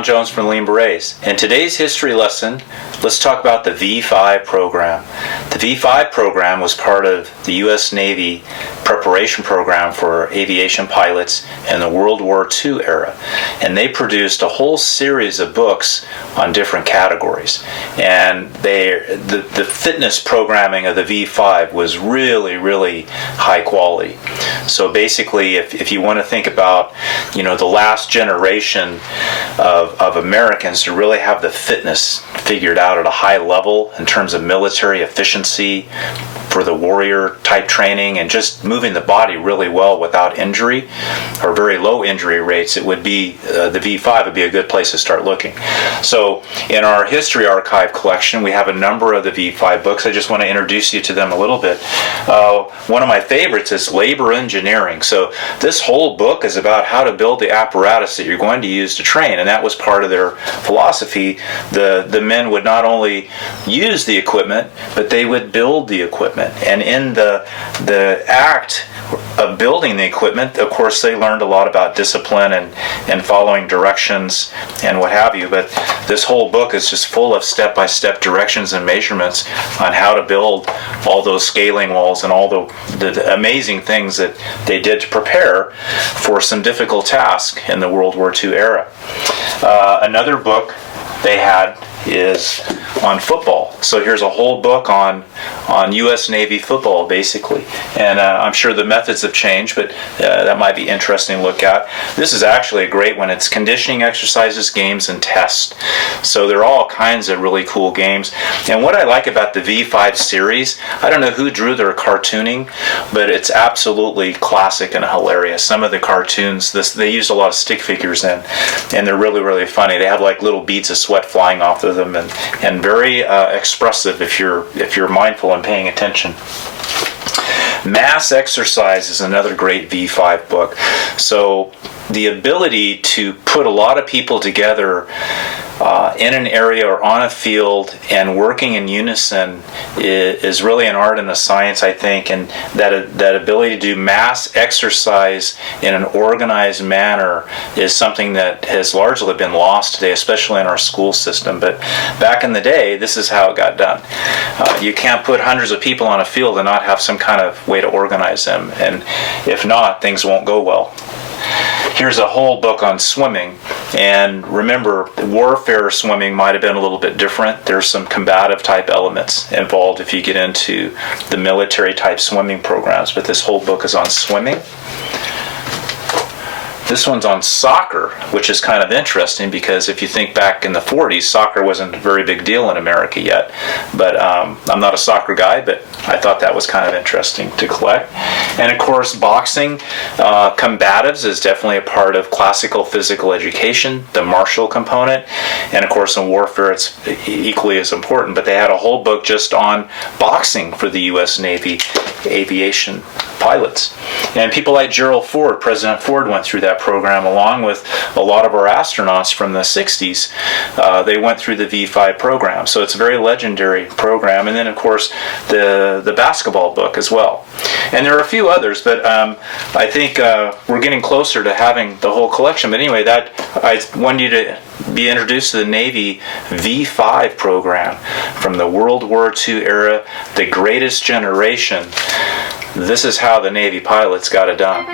Ron Jones from the Lean Berets. In today's history lesson, let's talk about the V5 program. The V5 program was part of the U.S. Navy preparation program for aviation pilots in the World War II era. And they produced a whole series of books on different categories. And the fitness programming of the V5 was really, really high quality. So basically, if you want to think about, the last generation of Americans to really have the fitness figured out at a high level in terms of military efficiency for the warrior type training and just moving the body really well without injury or very low injury rates, it would be the V5 would be a good place to start looking. So in our history archive collection, we have a number of the V5 books. I just want to introduce you to them a little bit. One of my favorites is Labor Engineering. So this whole book is about how to build the apparatus that you're going to use to train, and that was part of their philosophy. The men would not only use the equipment, but they would build the equipment. And in the act of building the equipment, of course, they learned a lot about discipline and following directions and what have you. But this whole book is just full of step-by-step directions and measurements on how to build all those scaling walls and all the amazing things that they did to prepare for some difficult tasks in the World War II era. Another book they had is on football. So here's a whole book on U.S. Navy football, basically. And I'm sure the methods have changed, but that might be interesting to look at. This is actually a great one. It's conditioning exercises, games, and tests. So there are all kinds of really cool games. And what I like about the V5 series, I don't know who drew their cartooning, but it's absolutely classic and hilarious. Some of the cartoons, they used a lot of stick figures in, and they're really, really funny. They have like little beads of sweat flying off of them, and very expressive if you're mindful and paying attention. Mass Exercise is another great V5 book. So the ability to put a lot of people together in an area or on a field and working in unison is really an art and a science, I think, and that ability to do mass exercise in an organized manner is something that has largely been lost today, especially in our school system. But back in the day, this is how it got done. You can't put hundreds of people on a field and not have some kind of way to organize them, and if not, things won't go well. Here's a whole book on swimming, and remember, warfare swimming might have been a little bit different. There's some combative type elements involved if you get into the military type swimming programs, but this whole book is on swimming. This one's on soccer, which is kind of interesting because if you think back in the 40s, soccer wasn't a very big deal in America yet. But I'm not a soccer guy, but I thought that was kind of interesting to collect. And of course, boxing, combatives is definitely a part of classical physical education, the martial component. And of course, in warfare, it's equally as important. But they had a whole book just on boxing for the U.S. Navy aviation pilots. And people like Gerald Ford, President Ford, went through that program along with a lot of our astronauts from the 60s. They went through the V5 program. So it's a very legendary program. And then, of course, the basketball book as well. And there are a few others, but I think we're getting closer to having the whole collection. But anyway, I want you to be introduced to the Navy V5 program from the World War II era, the greatest generation. This is how the Navy pilots got it done.